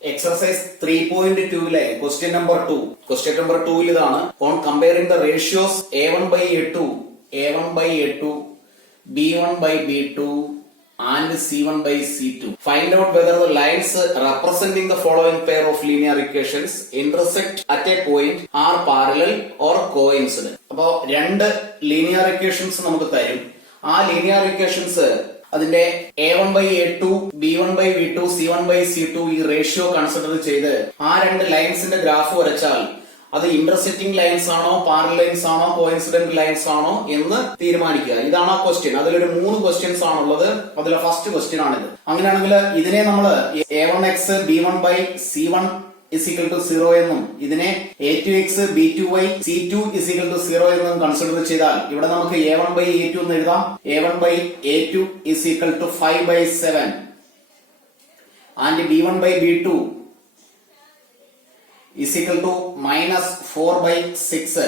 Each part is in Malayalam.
Exercise 3.2 question number 2. Question number 2 ഇതാണ് on comparing the ratios A1 by A2, A1 by A2, B1 by B2 and C1 by C2. Find out whether the lines representing the following pair of linear equations intersect at a point are parallel or coincident. അപ്പോൾ രണ്ട് linear equations നമുക്ക് തരും. ആ linear equations അതിന്റെ A1 by A2, B1 by B2, C1 by C2 ഈ റേഷ്യോ കൺസിഡർ ചെയ്ത് ആ രണ്ട് ലൈൻസിന്റെ ഗ്രാഫ് വരച്ചാൽ അത് ഇന്റർസെക്റ്റിംഗ് ലൈൻസ് ആണോ, പാരലൽ ലൈൻസ് ആണോ, കോയിൻസിഡന്റ് ലൈൻസ് ആണോ എന്ന് തീരുമാനിക്കുക. ഇതാണ് ആ ക്വസ്റ്റ്യൻ. അതിലൊരു 3 ക്വസ്റ്റ്യൻസ് ആണുള്ളത്. അതിലെ ഫസ്റ്റ് ക്വസ്റ്റ്യൻ ആണിത്. അങ്ങനെയാണെങ്കിൽ ഇതിനെ നമ്മൾ A1x B1 by C1 is equal to 0 എന്നും ഇതിനെ A2x B2y C2 is equal to 0 എന്നും കൺസിഡർ ചെയ്താൽ ഇവിടെ നമുക്ക് A1 by A2 എന്ന് എഴുതാം. A1 by A2 is equal to 5 by 7 and B1 by B2 is equal to minus 4 by 6.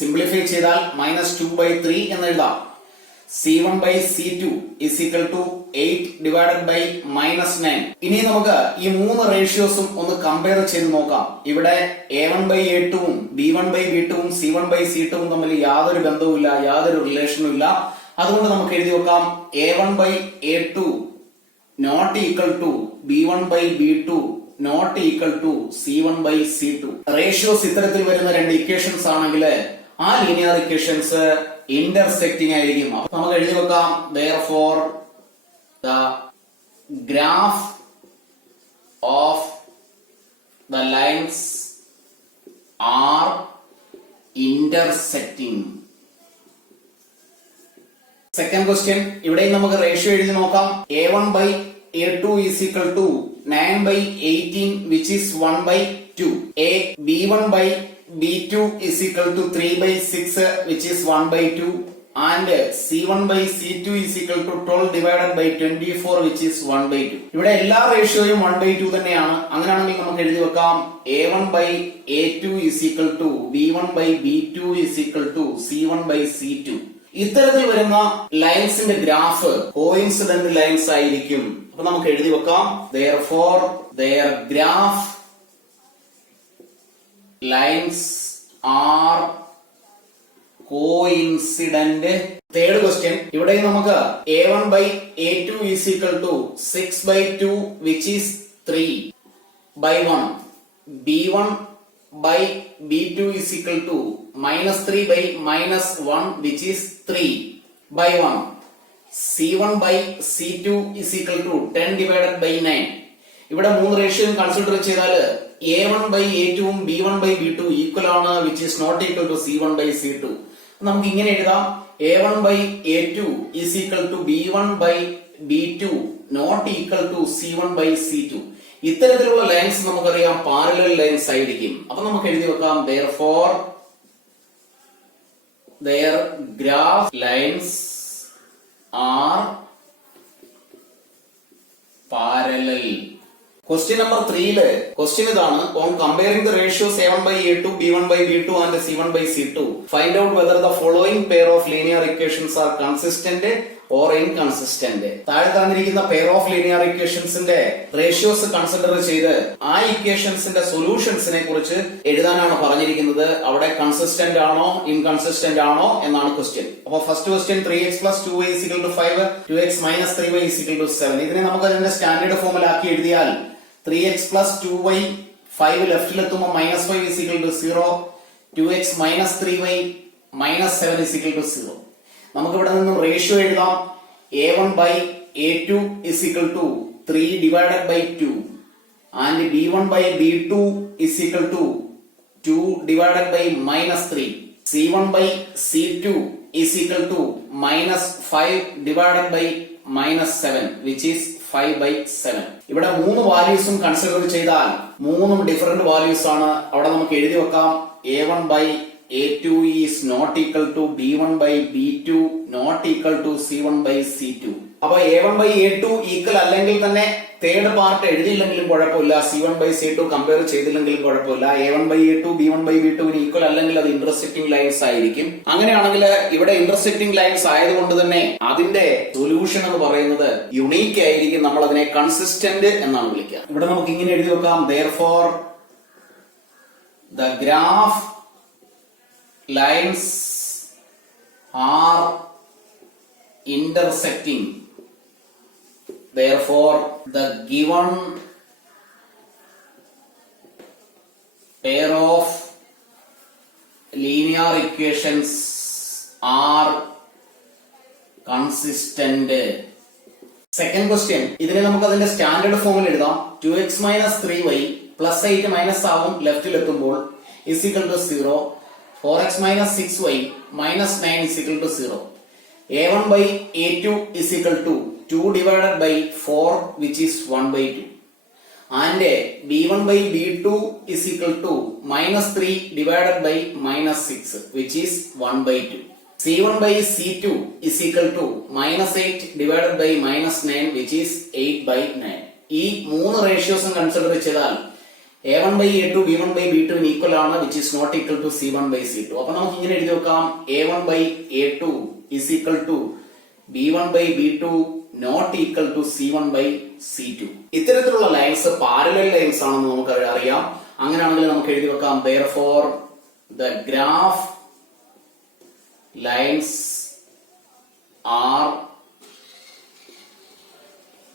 Simplify ചെയ്താൽ minus 2 by 3 എന്ന് എഴുതാം. C1 by C2 is equal to 8 divided by minus 9. ഇനി നമുക്ക് ഈ 3 റേഷ്യോസും ഒന്ന് കമ്പയർ ചെയ്ത് നോക്കാം. ഇവിടെ A1 by A2 ഉം B1 by B2 ഉം C1 by C2 ഉം തമ്മിൽ യാതൊരു ബന്ധവുമില്ല, യാതൊരു റിലേഷനും ഇല്ല. അതുകൊണ്ട് നമുക്ക് എഴുതി വെക്കാം A1 by A2 not equal to B1 by B2 not equal to C1 by C2. Ratios ഇത്തരത്തിൽ വരുന്ന രണ്ട് ഇക്വേഷൻസ് ആണെങ്കിൽ ആ ലീനിയർ ഇക്വേഷൻസ് ഇന്റർസെക്റ്റിംഗ് ആയിരിക്കും. അപ്പൊ നമുക്ക് എഴുതി വെക്കാം therefore the graph of the lines are intersecting. Second question, ഇവിടെയും നമുക്ക് റേഷ്യോ എഴുതി നോക്കാം. A1 by A2 is equal to 9 by 18 which is 1 by 2. B1 by B2 is equal to 3 by 6 which is 1 by 2 and C1 by C2 is equal to 12 divided by 24 which is 1 by 2. ഇവിടെ എല്ലാ റേഷ്യോയും 1 by 2 തന്നെയാണ്. അങ്ങനെയാണെങ്കിൽ നമുക്ക് എഴുതി വെക്കാം A1 by A2 is equal to B1 by B2 is equal to C1 by C2. ഇത്തരത്തിൽ വരുന്ന ലൈൻസിന്റെ ഗ്രാഫ് കോയിൻസിഡന്റ് ലൈൻസ് ആയിരിക്കും. അപ്പൊ നമുക്ക് എഴുതി വെക്കാം therefore their graph lines are coincident. Third question, ഇവിടെ നമുക്ക് A1 by A2 is equal to 6 by 2 which is 3 by 1. B1 by B2 is equal to minus 3 by minus 1 which is 3 by 1. C1 by C2 is equal to 10 divided by 9. ഇവിടെ 3 റേഷ്യോയും കൺസിഡർ ചെയ്താൽ A1 by A2 ഉം B1 by B2 ഈക്വൽ ആണ് which is not equal to C1 by C2. നമുക്ക് ഇങ്ങനെ എഴുതാം A1 by A2 is equal to B1 by B2 not equal to C1 by C2. ഇത്തരത്തിലുള്ള ലൈൻസ് നമുക്കറിയാം പാരലൽ ലൈൻസ് ആയിരിക്കും. അപ്പൊ നമുക്ക് എഴുതി വെക്കാം therefore their graph lines are parallel. Question number 3 question ഇതാണ് on comparing the ratios A1 by A2, B1 by B2 and C1 by C2. Find out whether the following pair of linear equations are consistent or inconsistent. താഴെ തന്നിരിക്കുന്ന പെയർ ഓഫ് ലീനിയർ ഇക്വേഷൻസിന്റെ റേഷ്യോസ് കൺസിഡർ ചെയ്ത് ആ ഇക്വേഷൻസിന്റെ സൊല്യൂഷൻസിനെ കുറിച്ച് എഴുതാനാണ് പറഞ്ഞിരിക്കുന്നത്. അവിടെ കൺസിസ്റ്റന്റ് ആണോ ഇൻകൺസിസ്റ്റന്റ് ആണോ എന്നാണ് ക്വസ്റ്റ്യൻ. അപ്പൊ first question 3x plus 2y is equal to 5, 2x minus 3y is equal to 7. ഇതിനെ നമുക്ക് അതിന്റെ സ്റ്റാൻഡേർഡ് ഫോമിലാക്കി എഴുതിയാൽ 3x plus 2y 5 ലെഫ്റ്റിലെത്തുമ്പോൾ minus 5 is equal to 0, 2x minus 3y minus 7 is equal to 0. നമുക്ക് ഇവിടെ നിന്നും റേഷ്യോ എഴുതാം A1 by A2 is equal to 3 divided by 2 and B1 by B2 is equal to 2 divided by minus 3. C1 by C2 is equal to minus 5 divided by minus 7 which is 5 by 7. ഇവിടെ 3 വാല്യൂസും കൺസിഡർ ചെയ്താൽ 3 ഡിഫറെന്റ് വാല്യൂസ് ആണ്. അവിടെ നമുക്ക് എഴുതി വെക്കാം A1 by A2 is not equal to B1 by B2 not equal to C1 by C2. അപ്പൊ A1/A2 ഈക്വൽ അല്ലെങ്കിൽ തന്നെ തേർഡ് പാർട്ട് എഴുതിയില്ലെങ്കിലും കുഴപ്പമില്ല, C1/C2 കമ്പയർ ചെയ്തില്ലെങ്കിലും കുഴപ്പമില്ല. A1/A2 B1/B2 ഈക്വൽ അല്ലെങ്കിൽ അത് ഇന്റർസെക്റ്റിംഗ് ലൈൻസ് ആയിരിക്കും. അങ്ങനെയാണെങ്കിൽ ഇവിടെ ഇന്റർസെക്റ്റിംഗ് ലൈൻസ് ആയതുകൊണ്ട് തന്നെ അതിന്റെ സൊല്യൂഷൻ എന്ന് പറയുന്നത് യുണീക്ക് ആയിരിക്കും. നമ്മൾ അതിനെ കൺസിസ്റ്റന്റ് എന്നാണ് വിളിക്കുക. ഇവിടെ നമുക്ക് ഇങ്ങനെ എഴുതി വെക്കാം, therefore the graph lines are intersecting. Therefore, the given pair of linear equations are consistent. Second question. ഇതിനെ നമുക്ക് അതിന്റെ സ്റ്റാൻഡേർഡ് ഫോമിൽ എഴുതാം. 2x minus 3y plus 8 minus ആവും ലെഫ്റ്റിൽ എത്തുമ്പോൾ is equal to 0. 4x minus 6y minus 9 is equal to 0. A1/A2 is equal to 2 divided by 4 which is 1/2. And B1/B2 is equal to minus 3 divided by minus 6 which is 1/2. C1/C2 is equal to minus 8 divided by minus 9 which is 8/9. ഈ മൂന്ന് റേഷ്യോസും കൺസിഡർ ചെയ്താൽ A1/A2 B1/B2 ഈക്വൽ ആണ് which is not equal to C1/C2. അപ്പൊ നമുക്ക് ഇങ്ങനെ എഴുതി വെക്കാം, A1/A2 is equal to B1/B2 not equal to C1/C2. ഇത്തരത്തിലുള്ള ലൈൻസ് പാരലൽ ലൈൻസ് ആണെന്ന് നമുക്ക് അറിയാം. അങ്ങനെയാണെങ്കിൽ നമുക്ക് എഴുതി വെക്കാം, therefore the graph lines are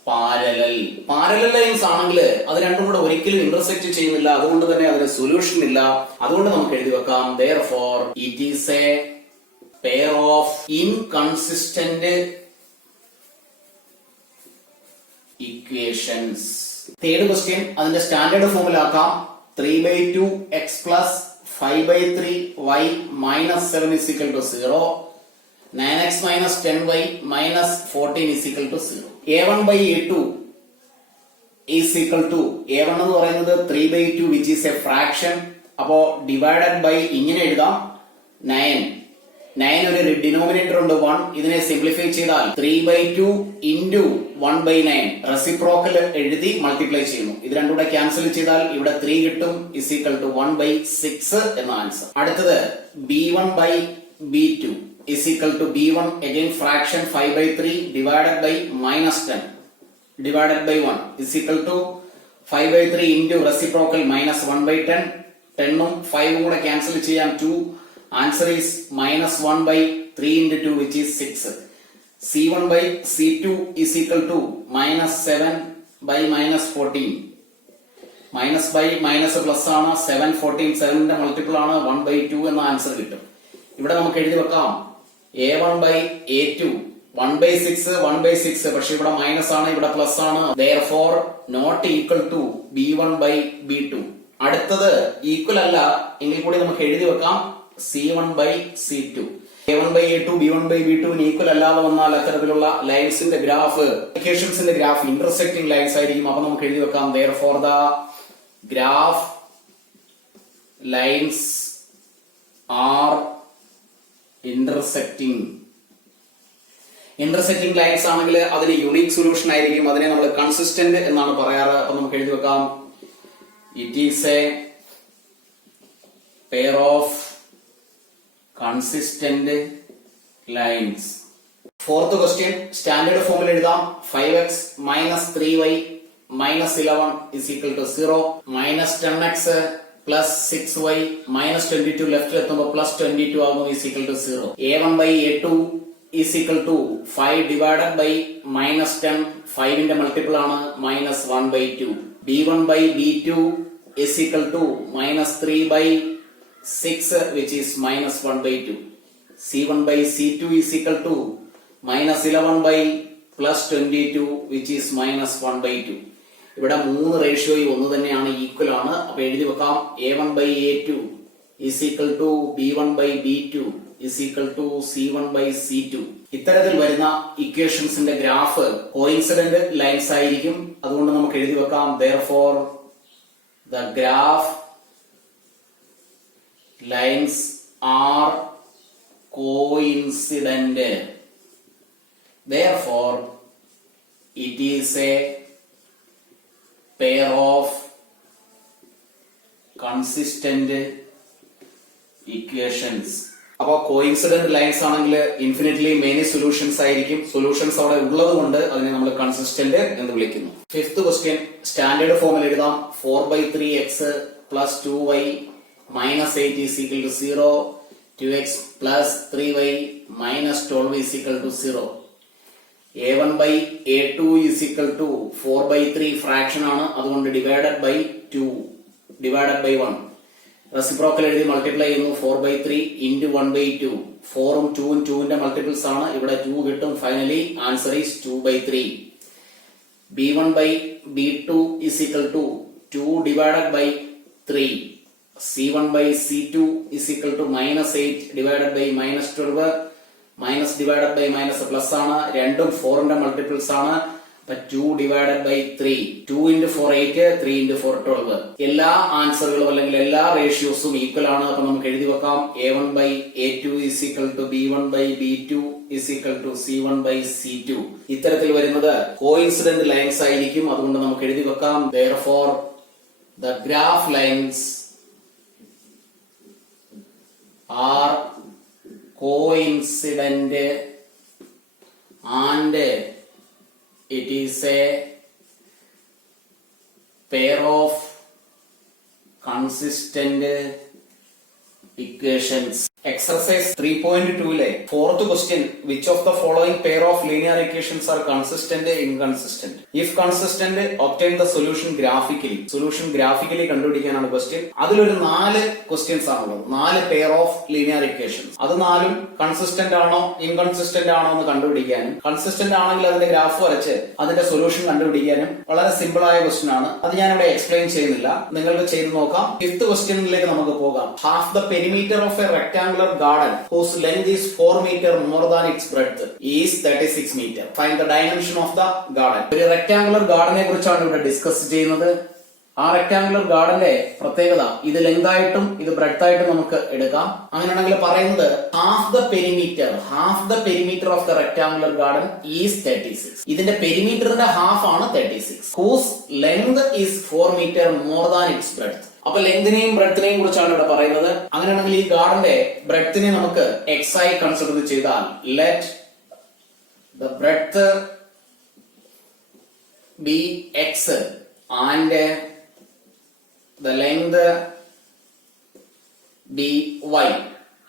parallel. Parallel lines ആണെങ്കിൽ അത് രണ്ടും കൂടെ ഒരിക്കലും ഇന്റർസെക്ട് ചെയ്യുന്നില്ല, അതുകൊണ്ട് തന്നെ അതിന് സൊല്യൂഷൻ ഇല്ല. അതുകൊണ്ട് നമുക്ക് എഴുതി വെക്കാം, therefore it is a pair of inconsistent equations. Third question അതിന്റെ standard ഫോമിലാക്കാം. 3/2x plus 5/3y minus 7 is equal to 0. 9x minus 10y minus 14 is equal to 0. A1/A2 is equal to A1 എന്ന് പറയുന്നത് 3/2 which is a fraction. അപ്പോ ഡിവൈഡഡ് ബൈ ഇങ്ങനെ എഴുതാം, 9 ഒരു ഡിനോമിനേറ്റർ ഉണ്ട് 1. ഇതിനെ സിംപ്ലിഫൈ ചെയ്താൽ 3/2 into 1/9 റെസിപ്രോക്കൽ എഴുതി മൾട്ടിപ്ലൈ ചെയ്യുന്നു. ഇത് രണ്ടും കൂടെ ക്യാൻസൽ ചെയ്താൽ ഇവിടെ 3 കിട്ടും is equal to 1/6 എന്ന ആൻസർ. അടുത്തത് B1/B2 is equal to B1 again fraction 5/3 divided by minus 10 divided by 1 is equal to 5/3 into reciprocal minus 1/10. 10ഉം 5ഉം കൂടെ ക്യാൻസൽ ചെയ്യാം 2. Answer is minus 1/3 into 2 which is 6. C1/C2 is equal to minus 7 by minus 14. Minus by minus plus ആണ് 7 14 7ന്റെ മൾട്ടിപ്പിൾ ആണ് 1/2 എന്ന ആൻസർ കിട്ടും. ഇവിടെ നമുക്ക് എഴുതി വെക്കാം, A1/A2 1/6 1/6, പക്ഷെ ഇവിടെ മൈനസ് ആണ് ഇവിടെ പ്ലസ് ആണ്, therefore not equal to B1/B2. അടുത്തത് ഈക്വൽ അല്ല എങ്കിൽ കൂടി നമുക്ക് എഴുതി വെക്കാം C1/C2. A1/A2 B1/B2 ഈക്വൽ അല്ലാതെ വന്നാൽ അത്തരത്തിലുള്ള ലൈൻസിന്റെ ഗ്രാഫ് ഇക്വേഷൻസിന്റെ ഗ്രാഫ് ഇന്റർസെക്റ്റിംഗ് ലൈൻസ് ആയിരിക്കും. അപ്പൊ നമുക്ക് എഴുതി വെക്കാം, therefore the graph lines are intersecting. Intersecting lines ആണെങ്കിൽ അതിന് യുണീക് സൊല്യൂഷൻ ആയിരിക്കും. അതിനെ നമ്മൾ കൺസിസ്റ്റന്റ് എന്നാണ് പറയാറ്. അപ്പൊ നമുക്ക് എഴുതി വെക്കാം, it is A pair of consistent lines. Fourth question standard ഫോമിൽ എഴുതാം. 5x minus 3y minus 11 is equal to 0. minus 10x plus 6y minus 22 left എത്തുമ്പോൾ plus 22 ആകുമ്പോൾ is equal to 0. A1/A2 is equal to 5 divided by minus 10. 5ന്റെ multiple ആണ് minus 1/2. B1/B2 is equal to minus 3/6 which is minus 1/2. C1/C2 is equal to minus 11 by plus 22 which is minus 1/2. ഇവിടെ മൂന്ന് റേഷ്യോയും ഒന്ന് തന്നെയാണ്, ഈക്വൽ ആണ്. അപ്പൊ എഴുതി വെക്കാം, A1/A2 is equal to B1/B2 is equal to C1/C2. ഇത്തരത്തിൽ വരുന്ന ഇക്വേഷൻസിന്റെ ഗ്രാഫ് കോയിൻസിഡന്റ് ലൈൻസ് ആയിരിക്കും. അതുകൊണ്ട് നമുക്ക് എഴുതി വെക്കാം, therefore the graph lines are coincident. Therefore it is a pair of consistent equations. അപ്പൊ കോയിൻസിഡന്റ് ലൈൻസ് ആണെങ്കിൽ ഇൻഫിനിറ്റ്ലി മെനി സൊല്യൂഷൻസ് ആയിരിക്കും. സൊല്യൂഷൻസ് അവിടെ ഉള്ളത് കൊണ്ട് അതിനെ നമ്മൾ കൺസിസ്റ്റന്റ് എന്ന് വിളിക്കുന്നു. ഫിഫ്ത് ക്വസ്റ്റ്യൻ സ്റ്റാൻഡേർഡ് ഫോമിൽ എഴുതാം. 4/3x plus 2y minus 8 is equal to 0. 2x plus 3y minus 12 is equal to 0. a1 by a2 is equal to 4/3 fraction ആണ്, അതുകൊണ്ട് divided by 2 divided by 1. Reciprocal എഴുതി മൾട്ടിപ്ലൈ ചെയ്യുന്നു. 4/3 into 1/2. 4ഉം 2ഉം 2ന്റെ മൾട്ടിപ്പിൾസ് ആണ്. ഇവിടെ 2 കിട്ടും. Finally answer is 2/3. b1 by b2 is equal to 2 divided by 3. c1 by c2 is equal to minus 8 divided by minus 12. Minus divided by minus plus ആണ്. രണ്ടും 4ന്റെ മൾട്ടിപ്പിൾസ് ആണ്. 2 divided by 3. 2 into 4 8, 3 into 4 12. എല്ലാ ആൻസറുകളും അല്ലെങ്കിൽ എല്ലാ റേഷ്യോസും ഈക്വൽ ആണ്. അപ്പൊ നമുക്ക് എഴുതി വെക്കാം. a1 by a2 is equal to b1 by b2 is equal to c1 by c2. ഇത്തരത്തിൽ വരുന്നത് കോയിൻസിഡന്റ് ലൈൻസ് ആയിരിക്കും. അതുകൊണ്ട് നമുക്ക് എഴുതി വെക്കാം. therefore the graph lines are coincident and it is a pair of consistent equations. Exercise 3.2 le fourth question, which of the following pair of linear equations are consistent and inconsistent? If consistent, obtain the solution graphically. Solution graphically കണ്ടുപിടിക്കാനാണ് ക്വസ്റ്റ്യൻ. അതിലൊരു 4 ക്വസ്റ്റ്യൻസ് ആണുള്ളത്. 4 പെയർ ഓഫ് ലീനിയർ ഇക്വേഷൻസ്. അത് 4ഉം കൺസിസ്റ്റന്റ് ആണോ ഇൻകൺസിസ്റ്റന്റ് ആണോ എന്ന് കണ്ടുപിടിക്കാനും, കൺസിസ്റ്റന്റ് ആണെങ്കിൽ അതിന്റെ ഗ്രാഫ് വരച്ച് അതിന്റെ സൊല്യൂഷൻ കണ്ടുപിടിക്കാനും വളരെ സിമ്പിൾ ആയ ക്വസ്റ്റ്യൻ ആണ്. അത് ഞാൻ ഇവിടെ എക്സ്പ്ലെയിൻ ചെയ്യുന്നില്ല, നിങ്ങൾക്ക് ചെയ്ത് നോക്കാം. ഫിഫ്ത് ക്വസ്റ്റ്യനിലേക്ക് നമുക്ക് പോകാം. Half the perimeter of A rectangular garden whose length is 4 meter more than its breadth is 36 meter. Find the dimension of the garden. ഒരു റെക്ടാങ്കുലർ ഗാർഡനെ കുറിച്ചാണ് ഇവിടെ ഡിസ്കസ് ചെയ്യുന്നത്. ആ റെക്ടാങ്കുലർ ഗാർഡന്റെ പ്രത്യേകത ഇത് ലെങ്ത് ആയിട്ടും ഇത് ബ്രെഡ്ത്ത് ആയിട്ടും നമുക്ക് എടുക്കാം. അങ്ങനെയാണെങ്കിൽ പറയുന്നത് half the perimeter of the rectangular garden is 36. ഇതിന്റെ പെരിമീറ്ററിന്റെ ഹാഫ് ആണ് 36. Whose length is 4 meter more than its breadth. അപ്പൊ ലെങ്തിനെയും ബ്രെഡ്ത്തിനെയും കുറിച്ചാണ് ഇവിടെ പറയുന്നത്. അങ്ങനെയാണെങ്കിൽ ഈ ഗാർഡന്റെ ബ്രെഡ്ത്തിനെ നമുക്ക് x ആയി കൺസിഡർ ചെയ്താൽ let the breadth B x and the length B y.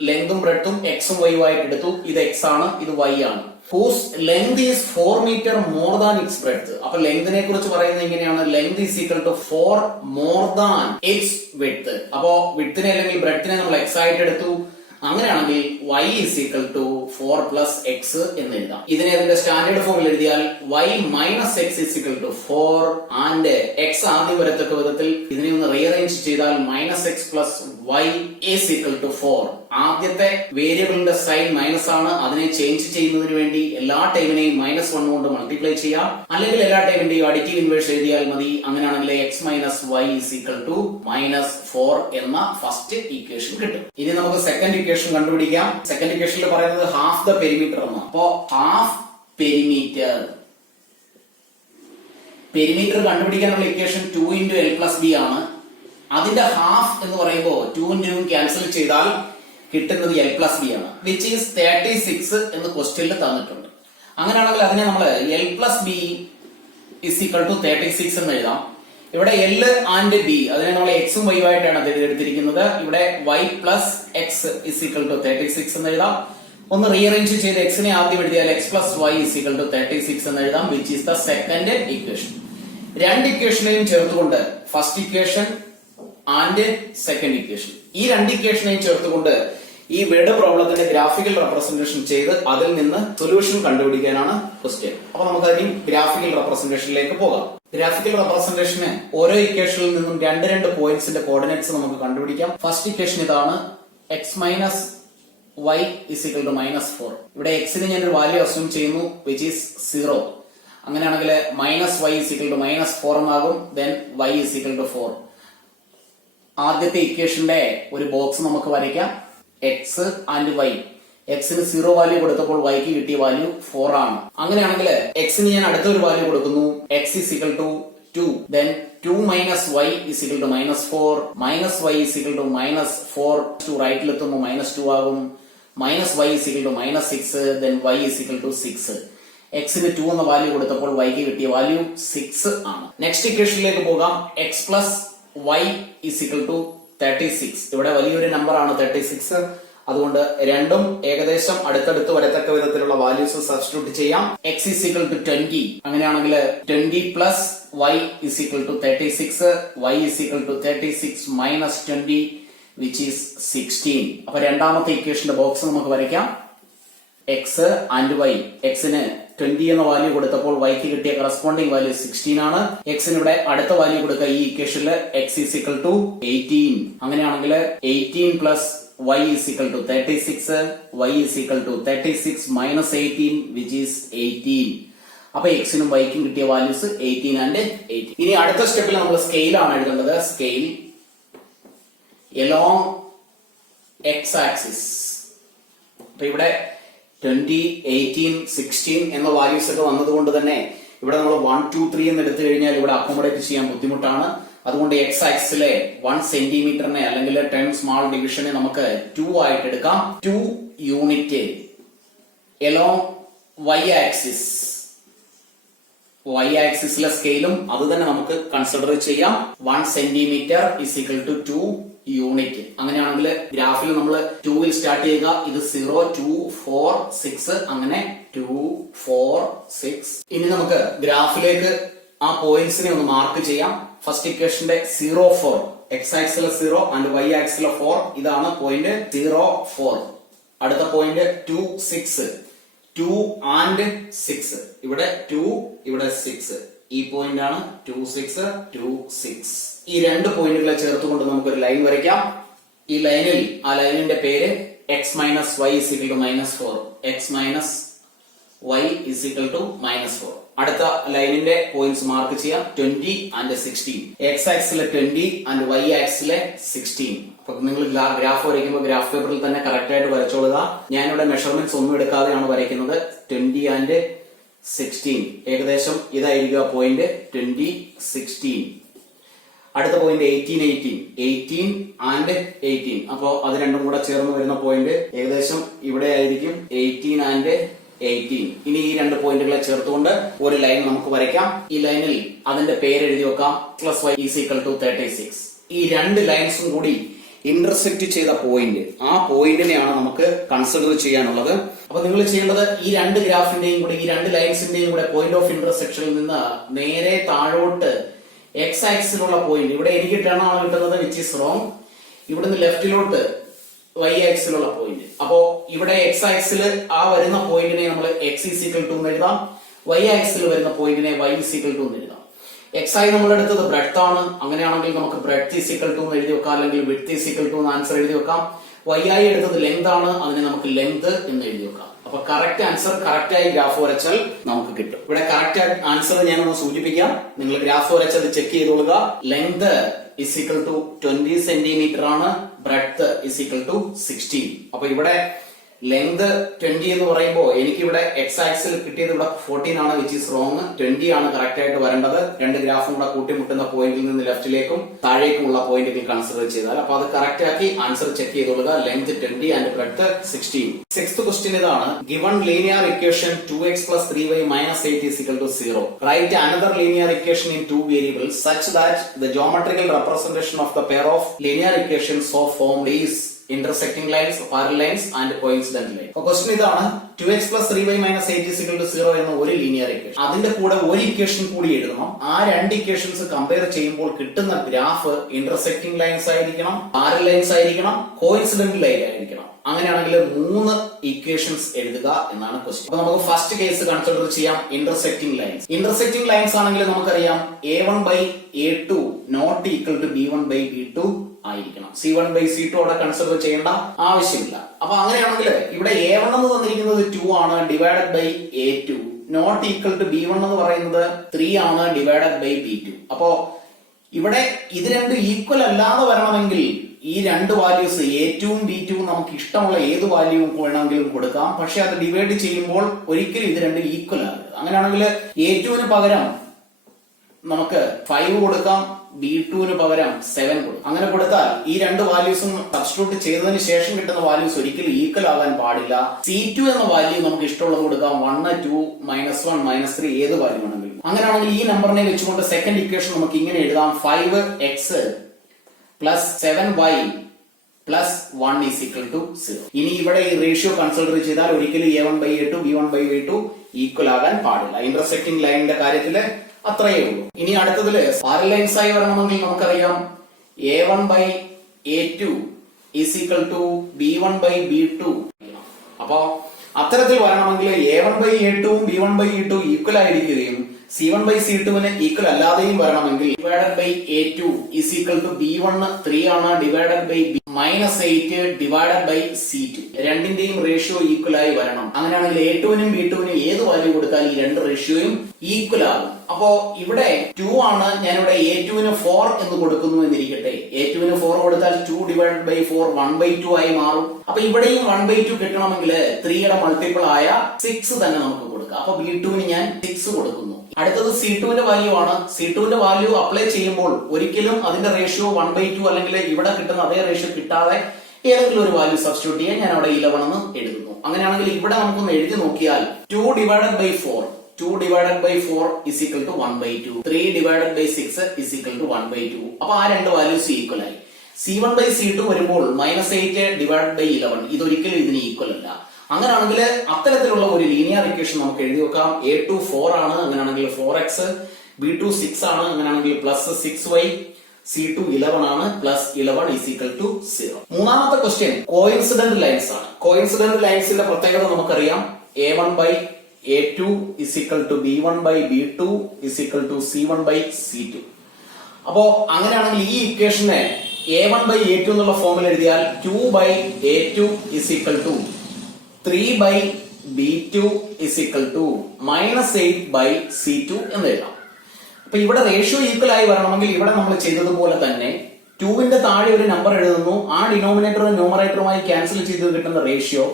ലെങ്തും ബ്രെഡ്ത്തും എക്സും വൈയും ആയിട്ട് എടുത്തു. ഇത് x ആണ്, ഇത് y ആണ്. whose length is 4 meter more than its breadth. അപ്പൊ ലെങ്തിനെ കുറിച്ച് പറയുന്നത് എങ്ങനെയാണ്? Length is equal to 4 more than its width. അപ്പോ വിഡ്ത്തിനെ അല്ലെങ്കിൽ ബ്രെഡ്ത്തിനെ നമ്മൾ x ആയിട്ട് എടുത്തു. അങ്ങനെയാണെങ്കിൽ y is equal to 4 plus x എന്ന് എഴുതാം. ഇതിനെ അതിന്റെ സ്റ്റാൻഡേർഡ് ഫോമിൽ എഴുതിയാൽ y minus x is equal to 4 and x ആദ്യം വരത്തക്ക വിധത്തിൽ ഇതിനെ ഒന്ന് റീഅറേഞ്ച് ചെയ്താൽ minus x plus y is equal to 4. ആദ്യത്തെ വേരിയബിളിന്റെ സൈൻ മൈനസ് ആണ്. അതിനെ ചേഞ്ച് ചെയ്യുന്നതിന് വേണ്ടി എല്ലാ ടൈമിനെയും -1 കൊണ്ട് മൾട്ടിപ്ലൈ ചെയ്യാം, അല്ലെങ്കിൽ എല്ലാ ടൈമിന്റെയും അഡിറ്റീവ് ഇൻവേഴ്സ് എഴുതിയാൽ മതി. അങ്ങനെയാണെങ്കിൽ x minus y is equal to -4 എന്ന ഫസ്റ്റ് ഇക്വേഷൻ കിട്ടും. ഇനി നമുക്ക് സെക്കൻഡ് ഇക്വേഷൻ കണ്ടുപിടിക്കാം. സെക്കൻഡ് ഇക്വേഷനിൽ പറയുന്നത് ഹാഫ് ദ പെരിമീറ്റർ എന്നാണ്. അപ്പോ ഹാഫ് പെരിമീറ്റർ കണ്ടുപിടിക്കാനുള്ള equation 2 into l plus b ആണ്. അതിന്റെ ഹാഫ് എന്ന് പറയുമ്പോൾ 2 ഉം ക്യാൻസൽ ചെയ്താൽ കിട്ടുന്നത് l plus b ആണ്, which is 36 എന്ന് ക്വസ്റ്റ്യനിൽ തന്നിട്ടുണ്ട്. അങ്ങനെയാണെങ്കിൽ അതിനെ നമ്മൾ l plus b is equal to 36 എന്ന് എഴുതാം. ഇവിടെ l and b അതിനെ നമ്മൾ x ഉം y ആയിട്ടാണ് എടുത്തിരിക്കുന്നത്. ഇവിടെ y plus x is equal to 36 എന്ന് എഴുതാം. ഒന്ന് റീഅറേഞ്ച് ചെയ്ത് x നെ ആദ്യം എഴുതിയാൽ x plus y is equal to 36 എന്ന് എഴുതാം, which is the second equation. രണ്ട് ഇക്വേഷനെയും ചേർത്തുകൊണ്ട് first equation and second equation, ഈ രണ്ട് ഇക്വേഷനെയും ചേർത്തുകൊണ്ട് ഈ വേർഡ് പ്രോബ്ലത്തിന്റെ ഗ്രാഫിക്കൽ റെപ്രസെന്റേഷൻ ചെയ്ത് അതിൽ നിന്ന് സൊല്യൂഷൻ കണ്ടുപിടിക്കാനാണ് ക്വസ്റ്റ്യൻ. അപ്പൊ നമുക്ക് അതിന് ഗ്രാഫിക്കൽ റെപ്രസെന്റേഷനിലേക്ക് പോകാം. ഗ്രാഫിക്കൽ റെപ്രസെന്റേഷന് ഓരോ ഇക്വേഷനിൽ നിന്നും രണ്ട് പോയിന്റ്സിന്റെ കോർഡിനേറ്റ്സ് നമുക്ക് കണ്ടുപിടിക്കാം. ഫസ്റ്റ് ഇക്വേഷൻ ഇതാണ്, x minus y is equal to -4. ഇവിടെ x ന് ഞാനൊരു വാല്യൂ അസ്യൂം ചെയ്യുന്നു, which is 0. അങ്ങനെയാണെങ്കിൽ -y is equal to -4 എന്നാകും. then y is equal to 4. ആദ്യത്തെ ഇക്വേഷന്റെ ഒരു ബോക്സ് നമുക്ക് വരയ്ക്കാം. x and y എക്സിന് 0 വാല്യൂ കൊടുത്തപ്പോൾ വൈക്ക് കിട്ടിയ വാല്യൂ 4 ആണ്. അങ്ങനെയാണെങ്കിൽ എക്സിന് ഞാൻ അടുത്തൊരു വാല്യൂ കൊടുക്കുന്നു, x is equal to 2. Then 2 minus y is equal to minus 4. Minus y is equal to minus 4. To right എത്തുമ്പോൾ minus 2 ആകും. Minus y is equal to minus 6. Then y is equal to 6. എക്സിന് 2 എന്ന വാല്യൂ കൊടുത്തപ്പോൾ വൈക്ക് കിട്ടിയ വാല്യൂ 6 ആണ്. നെക്സ്റ്റ് ഇക്വേഷനിലേക്ക് പോകാം. X plus y is equal to 36. ഇവിടെ വലിയൊരു നമ്പർ ആണ് 36. അതുകൊണ്ട് രണ്ടും ഏകദേശം അടുത്തടുത്ത് വരത്തക്ക വിധത്തിലുള്ള വാല്യൂസ് സബ്സ്റ്റിറ്റ്യൂട്ട് ചെയ്യാം. X is equal to 20. അങ്ങനെയാണെങ്കിൽ 20 plus y is equal to 36. Y is equal to 36 minus 20 which is 16. അപ്പൊ രണ്ടാമത്തെ ഇക്വേഷന്റെ ബോക്സ് നമുക്ക് വരയ്ക്കാം. X and y. എക്സിന് 20 എന്ന വാല്യൂ കൊടുത്തപ്പോൾ വൈക്ക് കിട്ടിയ കറസ്പോണ്ടിങ് വാല്യൂ 16 ആണ്. എക്സിന് ഇവിടെ അടുത്ത വാല്യൂ കൊടുക്കുക ഈ ഇക്വേഷനിൽ എക്സ് ഈസ് ഈക്വൽ ടു 18. അങ്ങനെയാണെങ്കിൽ 18 plus y is equal to 36. y is equal to 36 minus 18 which is 18. അപ്പൊ എക്സിനും വൈക്കും കിട്ടിയ വാല്യൂസ് 18 ആൻഡ് 18. ഇനി അടുത്ത സ്റ്റെപ്പിൽ നമ്മൾ സ്കെയിൽ ആണ് എഴുതേണ്ടത്. Scale along x axis. അപ്പൊ ഇവിടെ 20, 18, 16 എന്ന വാല്യൂസ് ഒക്കെ വന്നതുകൊണ്ട് തന്നെ ഇവിടെ നമ്മൾ 1, 2, 3 എന്ന് എടുത്തു കഴിഞ്ഞാൽ ഇവിടെ അക്കോമഡേറ്റ് ചെയ്യാൻ ബുദ്ധിമുട്ടാണ്. അതുകൊണ്ട് എക്സ് ആക്സിലെ 1 സെന്റിമീറ്ററിനെ അല്ലെങ്കിൽ 10 സ്മാൾ ഡിവിഷനെ നമുക്ക് 2 ആയിട്ട് എടുക്കാം. 2 unit along Y axis. Y ആക്സിസിലെ സ്കെയിലും അത് തന്നെ നമുക്ക് കൺസിഡർ ചെയ്യാം. 1 centimetre is equal to 2 unit. അങ്ങനെയാണെങ്കിൽ ഗ്രാഫിൽ നമ്മൾ 2 സ്റ്റാർട്ട് ചെയ്യുക. ഇത് 0, 2, 4, 6 അങ്ങനെ 2, 4, 6. ഇനി നമുക്ക് ഗ്രാഫിലേക്ക് ആ പോയിന്റ്സിനെ ഒന്ന് മാർക്ക് ചെയ്യാം. ഫസ്റ്റ് ഇക്വേഷന്റെ 0, 4. എക്സ് ആക്സിലെ 0 ആൻഡ് വൈ ആക്സിലെ 4. ഇതാണ് പോയിന്റ് 0, 4. അടുത്ത പോയിന്റ് 2, 6. 2 ആൻഡ് 6. ഇവിടെ 2, ഇവിടെ 6. ഈ പോയിന്റ് ആണ് 2, 6, 2, 6. ഈ രണ്ട് പോയിന്റുകളെ ചേർത്തുകൊണ്ട് നമുക്കൊരു ലൈൻ വരയ്ക്കാം. ഈ ലൈനിൽ ആ ലൈനിന്റെ പേര് X minus Y is equal to minus 4. X minus Y is equal to minus 4. അടുത്ത ലൈനിന്റെ പോയിന്റ്സ് മാർക്ക് ചെയ്യാം. 20 ആൻഡ് 16. എക്സ് ആക്സിലെ 20 ആൻഡ് വൈ ആക്സിലെ 16. അപ്പൊ നിങ്ങൾ ഗ്രാഫ് വരയ്ക്കുമ്പോൾ ഗ്രാഫ് പേപ്പറിൽ തന്നെ കറക്റ്റ് ആയിട്ട് വരച്ചോളുക. ഞാനിവിടെ മെഷർമെന്റ്സ് ഒന്നും എടുക്കാതെയാണ് വരയ്ക്കുന്നത്. 20 ആൻഡ് 16 ഏകദേശം ഇതായിരിക്കും പോയിന്റ് 20, 16. അടുത്ത പോയിന്റ് 18, 18. 18 ആൻഡ് 18. അപ്പോ അത് രണ്ടും കൂടെ ചേർന്ന് വരുന്ന പോയിന്റ് ഏകദേശം ഇവിടെ ആയിരിക്കും. 18 ആൻഡ് 18. ഇനി ഈ രണ്ട് പോയിന്റുകളെ ചേർത്തുകൊണ്ട് ഒരു ലൈൻ നമുക്ക് വരയ്ക്കാം. ഈ ലൈനിൽ അതിന്റെ പേര് എഴുതി വെക്കാം. Plus y is equal to 36. ഈ രണ്ട് ലൈൻസും കൂടി ഇന്റർസെക്ട് ചെയ്ത പോയിന്റ്, ആ പോയിന്റിനെയാണ് നമുക്ക് കൺസിഡർ ചെയ്യാനുള്ളത്. അപ്പൊ നിങ്ങൾ ചെയ്യേണ്ടത് ഈ രണ്ട് ഗ്രാഫിന്റെയും കൂടി ഈ രണ്ട് ലൈൻസിന്റെയും കൂടെ പോയിന്റ് ഓഫ് ഇന്റർസെക്ഷനിൽ നിന്ന് നേരെ താഴോട്ട് എക്സ് ആക്സിലുള്ള പോയിന്റ്, ഇവിടെ എനിക്ക് 10 ആണ് കിട്ടുന്നത് വിച്ച് ഈസ് റോങ്. ഇവിടുന്ന് ലെഫ്റ്റിലോട്ട് വൈ ആക്സിലുള്ള പോയിന്റ്. അപ്പോ ഇവിടെ എക്സ് ആക്സിൽ ആ വരുന്ന പോയിന്റിനെ നമ്മൾ എക്സ് ഈസ് ഈക്വൽ ടു എന്ന് എഴുതാം. വൈ ആക്സിൽ വരുന്ന പോയിന്റിനെ വൈ ഈസ് ഈക്വൽ ടു എന്ന് എഴുതാം. എക്സ് ആയി നമ്മൾ എടുത്തത് ബ്രെഡ്ത്ത് ആണ്. അങ്ങനെയാണെങ്കിൽ നമുക്ക് ബ്രെഡ്ത്ത് ഈസ് ഈക്വൽ ടു എന്ന് എഴുതി വെക്കാം, അല്ലെങ്കിൽ വിഡ്ത്ത് ഈസ് ഈക്വൽ ടു എന്ന് ആൻസർ എഴുതി വെക്കാം. വൈ ആയി എടുത്തത് ലെങ്ത് ആണ്, അതിനെ നമുക്ക് ലെങ്ത് എന്ന് എഴുതി വെക്കാം. അപ്പൊ കറക്റ്റ് ആൻസർ കറക്റ്റ് ആയി ഗ്രാഫ് വരച്ചാൽ നമുക്ക് കിട്ടും. ഇവിടെ കറക്റ്റ് ആൻസർ ഞാനൊന്ന് സൂചിപ്പിക്കാം. നിങ്ങൾ ഗ്രാഫ് വരച്ചത് ചെക്ക് ചെയ്തോളുക. Length is equal to 20 centimetre ആണ്. Breadth is equal to 16. അപ്പൊ ഇവിടെ ലെങ്ത് 20 എന്ന് പറയുമ്പോൾ എനിക്ക് ഇവിടെ എക്സ് ആക്സിൽ കിട്ടിയത് ഇവിടെ 14 ആണ് വിച്ച് ഈസ് റോങ്. 20 ആണ് കറക്റ്റ് ആയിട്ട് വരേണ്ടത്. രണ്ട് ഗ്രാഫും കൂടെ കൂട്ടിമുട്ടുന്ന പോയിന്റിൽ നിന്ന് ലെഫ്റ്റിലേക്കും താഴേക്കുമുള്ള പോയിന്റുകൾ കൺസിഡർ ചെയ്താൽ. അപ്പൊ അത് കറക്റ്റ് ആക്കി ആൻസർ ചെക്ക് ചെയ്തോളുക. Length 20 and breadth 16. Sixth question ഇതാണ്. Given linear equation 2x plus 3y minus 8 is equal to 0. Write another linear equation in two variables such that the geometrical representation of the pair of linear equations so formed is intersecting lines, parallel lines and coincident lines. അപ്പൊ ക്വസ്റ്റ്യൻ ഇതാണ്. 2x plus 3y minus 8 is equal to 0 എന്ന ഒരു ലീനിയർ ഇക്വേഷൻ, അതിന്റെ കൂടെ ഒരു ഇക്വേഷൻ കൂടി എഴുതണം. ആ രണ്ട് ഇക്വേഷൻസ് കമ്പയർ ചെയ്യുമ്പോൾ കിട്ടുന്ന ഗ്രാഫ് ഇന്റർസെക്റ്റിംഗ് ലൈൻസ് ആയിരിക്കണം, പാരലൽ ലൈൻസ് ആയിരിക്കണം, കോയിൻസിഡന്റ് ലൈൻ ആയിരിക്കണം. അങ്ങനെയാണെങ്കിൽ 3 ഇക്വേഷൻസ് എഴുതുക എന്നാണ് ക്വസ്റ്റ്യൻ. അപ്പൊ നമുക്ക് ഫസ്റ്റ് കേസ് കൺസിഡർ ചെയ്യാം. Intersecting lines. ഇന്റർസെക്റ്റിംഗ് ലൈൻസ് ആണെങ്കിൽ നമുക്കറിയാം a1 by a2 not equal to b1 by b2 ആയിരിക്കണം. c1 by c2 അവിടെ കൺസിഡർ ചെയ്യേണ്ട ആവശ്യമില്ല. അപ്പൊ അങ്ങനെയാണെങ്കിൽ ഇവിടെ a1 എന്ന് തന്നിരിക്കുന്നത് 2 ആണ് divided by a2 not equal to b1 എന്ന് പറയുന്നത് 3 ആണ് ഡിവൈഡഡ് ബൈ b2. അപ്പോ ഇവിടെ ഇത് രണ്ടും ഈക്വൽ അല്ലാതെ വരണമെങ്കിൽ ഈ രണ്ട് വാല്യൂസ് A2ഉം B2ഉം നമുക്ക് ഇഷ്ടമുള്ള ഏത് വാല്യൂ വേണമെങ്കിലും കൊടുക്കാം. പക്ഷെ അത് ഡിവൈഡ് ചെയ്യുമ്പോൾ ഒരിക്കലും ഇത് രണ്ടും ഈക്വൽ ആകരുത്. അങ്ങനെയാണെങ്കിൽ A2ന് പകരം നമുക്ക് 5 കൊടുക്കാം, B2ന് പകരം 7 കൊടുക്കാം. അങ്ങനെ കൊടുത്താൽ ഈ രണ്ട് വാല്യൂസും സബ്സ്റ്റിറ്റ്യൂട്ട് ചെയ്തതിന് ശേഷം കിട്ടുന്ന വാല്യൂസ് ഒരിക്കലും ഈക്വൽ ആകാൻ പാടില്ല. C2 എന്ന വാല്യൂ നമുക്ക് ഇഷ്ടമുള്ളത് കൊടുക്കാം. 1, 2, -1, -3 ഏത് വാല്യൂ ആണെങ്കിലും. അങ്ങനെയാണെങ്കിൽ ഈ നമ്പറിനെ വെച്ചുകൊണ്ട് സെക്കൻഡ് ഇക്വേഷൻ നമുക്ക് ഇങ്ങനെ എഴുതാം. 5x plus 7y plus 1 is equal to 0. ഇനി ഇവിടെ ഈ റേഷ്യോ കൺസിഡർ ചെയ്താൽ ഒരിക്കലും A1/A2 B1/A2 ഈക്വൽ ആകാൻ പാടില്ല. ഇന്റർസെക്റ്റിംഗ് ലൈനിന്റെ കാര്യത്തില് അത്രയേ ഉള്ളൂ. ഇനി അടുത്തതില് പാരലൽ ലൈൻസ് ആയി വരണമെങ്കിൽ നമുക്കറിയാം A1/A2 is equal to B1/B2. അപ്പോ അത്തരത്തിൽ വരണമെങ്കിൽ A1/A2ഉം B1/A2 ഈക്വൽ ആയിരിക്കുകയും C1/C2ന് ഈക്വൽ അല്ലാതെയും വരണമെങ്കിൽ divided by A2 is equal to B1 3 ആണ്, divided by -8 divided by C2. രണ്ടിന്റെയും റേഷ്യോ ഈക്വൽ ആയി വരണം. അങ്ങനെയാണെങ്കിൽ A2നും B2നും ഏത് വാല്യൂ കൊടുത്താൽ ഈ രണ്ട് റേഷ്യോയും ഈക്വൽ ആകും. അപ്പോ ഇവിടെ 2 ആണ്, ഞാനിവിടെ A2ന് 4 എന്ന് കൊടുക്കുന്നു എന്നിരിക്കട്ടെ. A2ന് 4 കൊടുത്താൽ 2 ഡിവൈഡഡ് ബൈ 4 1/2 ആയി മാറും. അപ്പൊ ഇവിടെയും 1/2 കിട്ടണമെങ്കിൽ 3യുടെ മൾട്ടിപ്പിൾ ആയ 6 തന്നെ നമുക്ക് കൊടുക്കാം. അപ്പൊ B2ന് ഞാൻ 6 കൊടുക്കുന്നു. അടുത്തത് C2ന്റെ വാല്യൂ ആണ്. C2ന്റെ വാല്യൂ അപ്ലൈ ചെയ്യുമ്പോൾ ഒരിക്കലും അതിന്റെ റേഷ്യോ 1/2 അല്ലെങ്കിൽ ഇവിടെ കിട്ടുന്ന അതേ റേഷ്യോ കിട്ടാതെ ഏതെങ്കിലും ഒരു വാല്യൂ സബ്സ്റ്റിറ്റ്യൂട്ട് ചെയ്യാൻ ഞാൻ അവിടെ 11 എന്ന് എഴുതുന്നു. അങ്ങനെയാണെങ്കിൽ ഇവിടെ നമുക്കൊന്ന് എഴുതി നോക്കിയാൽ 2 divided by 4 is equal to 1/2. 3 divided by 6 is equal to 1/2. അപ്പൊ ആ രണ്ട് വാല്യൂസ് ഈക്വൽ ആയി. C1/C2 വരുമ്പോൾ -8 ഡിവൈഡഡ് ബൈ 11 ഇതൊരിക്കലും ഇതിന് ഈക്വൽ അല്ല. അങ്ങനെയാണെങ്കിൽ അത്തരത്തിലുള്ള ഒരു ലീനിയർ ഇക്വേഷൻ നമുക്ക് എഴുതി വെക്കാം. A2 4 ആണ്, അങ്ങനെയാണെങ്കിൽ 4x, B2 6 ആണ്, അങ്ങനെയാണെങ്കിൽ പ്ലസ് 6y, C2 11 ആണ്, പ്ലസ് 11 is equal to 0. മൂന്നാമത്തെ ക്വസ്റ്റ്യൻ കോയിൻസിഡന്റ് ലൈൻസ് ആണ്. കോയിൻസിഡന്റ് ലൈൻസിന്റെ പ്രത്യേകത നമുക്കറിയാം. A1/A2 is equal to B1/B2 is equal to C1/C2. അപ്പോ അങ്ങനെയാണെങ്കിൽ ഈ ഇക്വേഷനെ A1/A2 എന്നുള്ള ഫോമിൽ എഴുതിയാൽ 2/A2 is equal to 3/B2 is equal to -8/C2 എന്ന് എഴുതാം. അപ്പൊ ഇവിടെ റേഷ്യോ ഈക്വൽ ആയി വരണമെങ്കിൽ ഇവിടെ നമ്മൾ ചെയ്തതുപോലെ തന്നെ 2ന്റെ താഴെ ഒരു നമ്പർ എഴുതുന്നു. ആ ഡിനോമിനേറ്ററും ന്യൂമറേറ്ററുമായി ക്യാൻസൽ ചെയ്ത് കിട്ടുന്ന റേഷ്യോ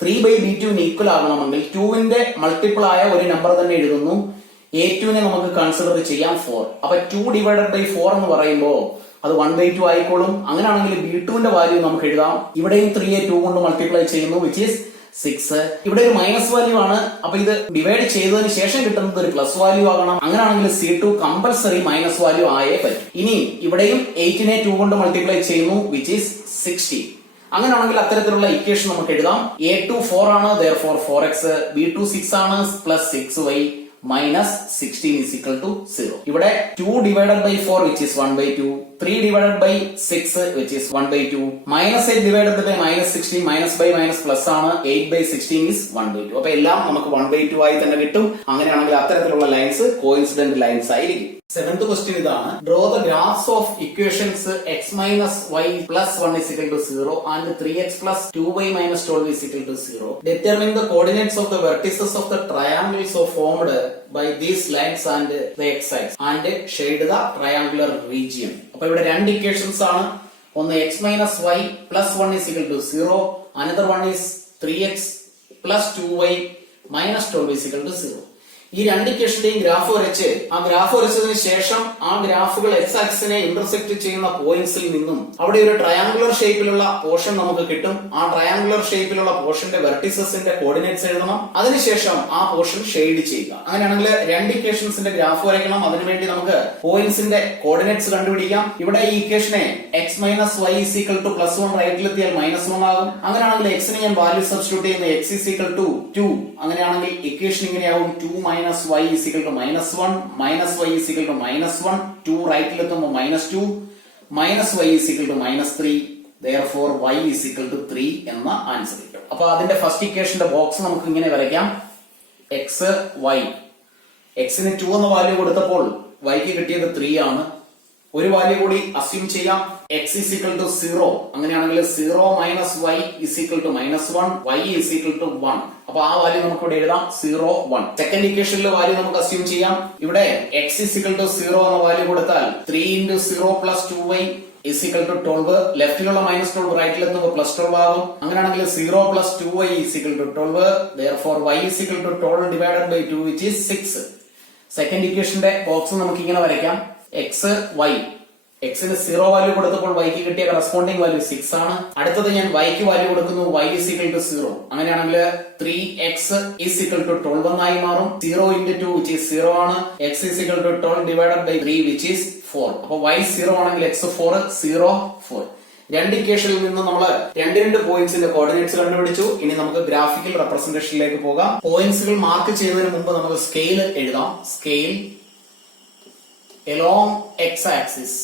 3/B2ന് ഈക്വൽ ആകണമെങ്കിൽ 2ന്റെ മൾട്ടിപ്പിൾ ആയ ഒരു നമ്പർ തന്നെ എഴുതുന്നു. A2നെ നമുക്ക് കൺസിഡർ ചെയ്യാം 4. അപ്പൊ 2 ഡിവൈഡഡ് ബൈ 4 എന്ന് പറയുമ്പോൾ അത് 1/2 ആയിക്കോളും. അങ്ങനെയാണെങ്കിൽ B2ന്റെ വാല്യൂ നമുക്ക് എഴുതാം. ഇവിടെയും 3യെ 2 കൊണ്ട് മൾട്ടിപ്ലൈ ചെയ്യുന്നു, വിച്ച് ഈസ് 6. ഇവിടെ ഒരു മൈനസ് വാല്യൂ ആണ്. അപ്പൊ ഇത് ഡിവൈഡ് ചെയ്തതിന് ശേഷം കിട്ടുന്നത് ഒരു പ്ലസ് വാല്യൂ ആകണം. അങ്ങനെയാണെങ്കിൽ C2 കമ്പൽസറി മൈനസ് വാല്യൂ ആയേ പറ്റും. ഇനി ഇവിടെയും 8നെ 2 കൊണ്ട് മൾട്ടിപ്ലൈ ചെയ്യുന്നു, വിച്ച് ഈസ് 60. അങ്ങനെയാണെങ്കിൽ അത്തരത്തിലുള്ള ഇക്വേഷൻ നമുക്ക് എഴുതാം. A2 4 ആണ്, therefore 4x, B2 6 ആണ്, plus 6y minus 16 is equal to 0. ഇവിടെ 2 divided by 4 which is 1/2, 3 divided by 6 which is 1/2, -8 divided by -16, minus by minus plus ആണ്, 8/16 is 1/2. അപ്പൊ എല്ലാം നമുക്ക് 1/2 ആയി തന്നെ കിട്ടും. അങ്ങനെയാണെങ്കിൽ അത്തരത്തിലുള്ള ലൈൻസ് കോയിൻസിഡന്റ് ലൈൻസ് ആയിരിക്കും. സെവൻത് ക്വസ്റ്റ്യൻ ഇതാണ്. Draw the graphs of equations x minus y plus 1 is equal to 0 and 3x plus 2y minus 12 is equal to 0. Determine the coordinates of the vertices of the triangles so formed by these lines and the x-axis and shade the triangular region. അപ്പൊ ഇവിടെ രണ്ട് ഇക്വേഷൻസ് ആണ്. ഒന്ന് x minus y plus 1 is equal to 0. Another one is 3x plus 2y minus 12 is equal to 0. ഈ രണ്ട് ഇക്വേഷന്റെയും ഗ്രാഫ് വരച്ച് ആ ഗ്രാഫ് വരച്ചതിന് ശേഷം ആ ഗ്രാഫുകൾ എക്സ് ആക്സിനെ ഇന്റർസെക്ട് ചെയ്യുന്ന പോയിന്റ്സിൽ നിന്നും അവിടെ ഒരു ട്രയാങ്കുലർ ഷേപ്പിലുള്ള പോർഷൻ നമുക്ക് കിട്ടും. ആ ട്രയാങ്കുലർ ഷേപ്പിലുള്ള പോർഷന്റെ വെർട്ടിസസിന്റെ കോർഡിനേറ്റ്സ് എഴുതണം. അതിനുശേഷം ആ പോർഷൻ ഷെയ്ഡ് ചെയ്യുക. അങ്ങനെയാണെങ്കിൽ രണ്ട് ഇക്വേഷൻസിന്റെ ഗ്രാഫ് വരയ്ക്കണം. അതിനുവേണ്ടി നമുക്ക് പോയിന്റ്സിന്റെ കോർഡിനേറ്റ്സ് കണ്ടുപിടിക്കാം. ഇവിടെ ഈ ഇക്വേഷനെ x minus y is equal to plus 1 റൈറ്റിലെത്തിയാൽ -1 ആകും. അങ്ങനെയാണെങ്കിൽ x നെ ഞാൻ വാല്യൂ സബ്സ്റ്റിറ്റ്യൂട്ട് ചെയ്യുന്ന x is equal to 2. അങ്ങനെയാണെങ്കിൽ equation ഇങ്ങനെയാവും. 2 minus y is equal to -1, minus y is equal to -1, 2 റൈറ്റിലെത്തുമ്പോൾ -2, minus y is equal to -3, therefore y is equal to 3 എന്ന ആൻസർ കിട്ടും. അപ്പൊ അതിന്റെ ഫസ്റ്റ് ഇക്വേഷന്റെ ബോക്സ് നമുക്ക് ഇങ്ങനെ വരയ്ക്കാം. x y, x ന് 2 എന്ന വാല്യൂ കൊടുത്തപ്പോൾ y ക്ക് കിട്ടിയത് 3 ആണ്. ഒരു വാല്യൂ കൂടി അസ്യൂം ചെയ്യാം. x is equal to 0. അങ്ങനെയാണെങ്കിൽ 0 minus y is equal to -1, y is equal to 1. അപ്പൊ ആ വാല്യൂ നമുക്ക് ഇവിടെ എഴുതാം 0, 1. സെക്കൻഡ് ഇക്വേഷനിലെ വാല്യൂ നമുക്ക് അസ്യൂം ചെയ്യാം. ഇവിടെ x is equal to 0 എന്ന വാല്യൂ കൊടുത്താൽ 3 into 0 plus 2y is equal to 12. ലെഫ്റ്റിലുള്ള -12 റൈറ്റിലെത്തുമ്പോൾ +12 ആകും. അങ്ങനെയാണെങ്കിൽ 0 plus 2y is equal to 12. Therefore y is equal to 12 divided by 2 which is 6. Second ഇക്വേഷന്റെ ബോക്സ് നമുക്ക് ഇങ്ങനെ വരയ്ക്കാം. x, y. എക്സിന് 0 വാല്യൂ കൊടുത്തപ്പോൾ വൈക്ക് കിട്ടിയ കറസ്പോണ്ടിങ് വാല്യൂ 6 ആണ്. അടുത്തത് ഞാൻ വൈക്ക് വാല്യൂ കൊടുക്കുന്നു, y is equal to 0. അങ്ങനെയാണെങ്കിൽ 3x is equal to 12 എന്നായി മാറും. 0 into 2 which is 0 ആണ്. x is equal to 12 divided by 3 which is 4. അപ്പൊ y 0 ആണെങ്കിൽ x 4, 0, 4. രണ്ട് ഇക്വേഷനിൽ നിന്ന് നമ്മൾ രണ്ട് പോയിന്റ്സിന്റെ കോർഡിനേറ്റ്സ് കണ്ടുപിടിച്ചു. ഇനി നമുക്ക് ഗ്രാഫിക്കൽ റെപ്രസെന്റേഷനിലേക്ക് പോകാം. പോയിന്റ്സുകൾ മാർക്ക് ചെയ്യുന്നതിന് മുമ്പ് നമുക്ക് സ്കെയിൽ എഴുതാം. Scale along x axis.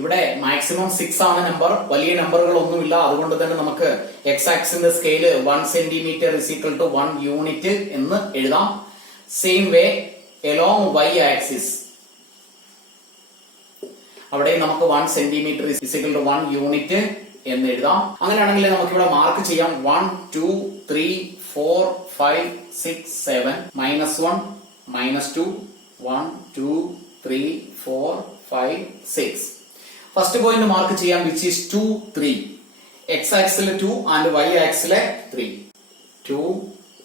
ഇവിടെ മാക്സിമം 6 ആണ് നമ്പർ, വലിയ നമ്പറുകൾ ഒന്നുമില്ല. അതുകൊണ്ട് തന്നെ നമുക്ക് എക്സ് ആക്സിന്റെ scale 1 centimetre is equal to 1 unit എന്ന് എഴുതാം. Same way along Y axis, അവിടെ നമുക്ക് 1 centimetre is equal to 1 unit എന്ന് എഴുതാം. അങ്ങനെയാണെങ്കിൽ നമുക്ക് ഇവിടെ മാർക്ക് ചെയ്യാം 1, 2, 3, 4, 5, 6, 7, -1, -2, 1, 2, 3, 4, 5, 6. ഫസ്റ്റ് പോയിന്റ് മാർക്ക് ചെയ്യാം വിച്ച് ഈസ് 2, 3. എക്സ് ആക്സിലെ 2 ആൻഡ് വൈ ആക്സിലെ 3. 2,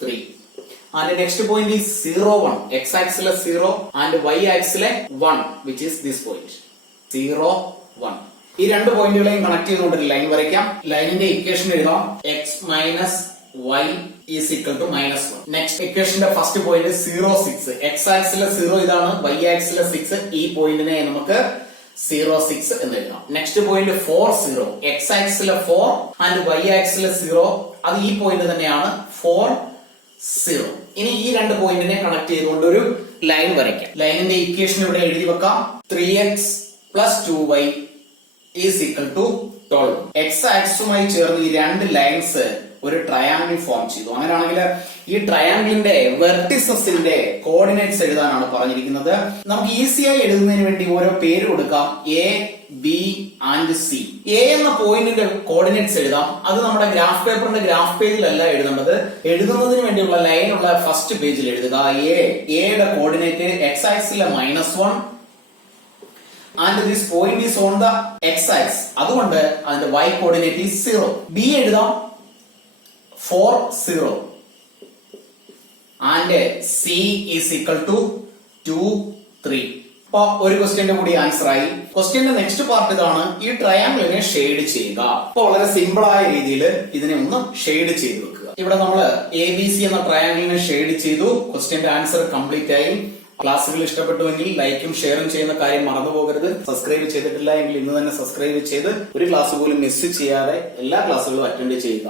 3. And next point is 0, 1. X ആക്സിലെ 0 ആൻഡ് വൈ ആക്സിലെ 1 വിച്ച് ഈസ് ദിസ് പോയിന്റ് 0, 1. ഈ രണ്ട് പോയിന്റുകളെയും കണക്ട് ചെയ്തുകൊണ്ട് ഒരു ലൈൻ വരയ്ക്കാം. ലൈനിന്റെ ഇക്വേഷൻ എഴുതാം. x minus y is equal to -1. Next ഇക്വേഷന്റെ ഫസ്റ്റ് പോയിന്റ് 0, 6. എക്സ് ആക്സിലെ 0 ഇതാണ്, വൈ ആക്സിലെ 6. ഈ പോയിന്റിനെ നമുക്ക് 0, 6 എന്ന് എഴുതാം. Next point 4, 0. എക്സ് ആക്സിലെ 4 ആൻഡ് വൈ ആക്സിലെ 0, അത് ഈ പോയിന്റ് തന്നെയാണ് 4, 0. ഇനി ഈ രണ്ട് പോയിന്റിനെ കണക്ട് ചെയ്തുകൊണ്ട് ഒരു ലൈൻ വരയ്ക്കാം. ലൈനിന്റെ ഇക്വേഷൻ ഇവിടെ എഴുതി വെക്കാം. 3x plus 2y is equal to 12. X ആക്സുമായി ചേർന്ന് ഈ രണ്ട് ലൈൻസ് ഒരു ട്രയാങ്കിൾ ഫോം ചെയ്തു. അങ്ങനെയാണെങ്കിൽ ഈ ട്രയാങ്കിളിന്റെ വെർട്ടിസസിന്റെ കോർഡിനേറ്റ്സ് എഴുതാനാണ് പറഞ്ഞിരിക്കുന്നത്. നമുക്ക് ഈസിയായി എഴുതുന്നതിന് വേണ്ടി ഓരോ പേര് കൊടുക്കാം. A, B and C. A എന്ന പോയിന്റിന്റെ കോർഡിനേറ്റ്സ് എഴുതാം. അത് നമ്മുടെ ഗ്രാഫ് പേപ്പറിന്റെ ഗ്രാഫ് പേജിലല്ല എഴുതേണ്ടത്. എഴുതുന്നതിന് വേണ്ടിയുള്ള ലൈനുള്ള ഫസ്റ്റ് പേജിൽ എഴുതുക. എയുടെ coordinate X ആക്സിലെ -1 and this point is on the x axis. അതുകൊണ്ട് അതിന്റെ y കോർഡിനേറ്റ് is 0. b എഴുതാം 4, 0 and c is equal to 2, 3. അപ്പൊ ഒരു ക്വസ്റ്റ്യന്റെ കൂടി ആൻസർ ആയി. ക്വസ്റ്റ്യന്റെ നെക്സ്റ്റ് പാർട്ട് ഇതാണ്. ഈ ട്രയാങ്കിളിനെ ഷെയ്ഡ് ചെയ്യുക. അപ്പൊ വളരെ സിമ്പിൾ ആയ രീതിയിൽ ഇതിനെ ഒന്ന് ഷെയ്ഡ് ചെയ്ത് വെക്കുക. ഇവിടെ നമ്മൾ ABC എന്ന ട്രയാങ്കിളിനെ ഷെയ്ഡ് ചെയ്തു. ക്വസ്റ്റ്യന്റെ ആൻസർ കംപ്ലീറ്റ് ആയി. ക്ലാസ്സുകൾ ഇഷ്ടപ്പെട്ടുവെങ്കിൽ ലൈക്കും ഷെയറും ചെയ്യുന്ന കാര്യം മറന്നു പോകരുത്. സബ്സ്ക്രൈബ് ചെയ്തിട്ടില്ല എങ്കിൽ ഇന്ന് തന്നെ സബ്സ്ക്രൈബ് ചെയ്ത് ഒരു ക്ലാസ് പോലും മിസ് ചെയ്യാതെ എല്ലാ ക്ലാസ്സുകളും അറ്റൻഡ് ചെയ്യുക.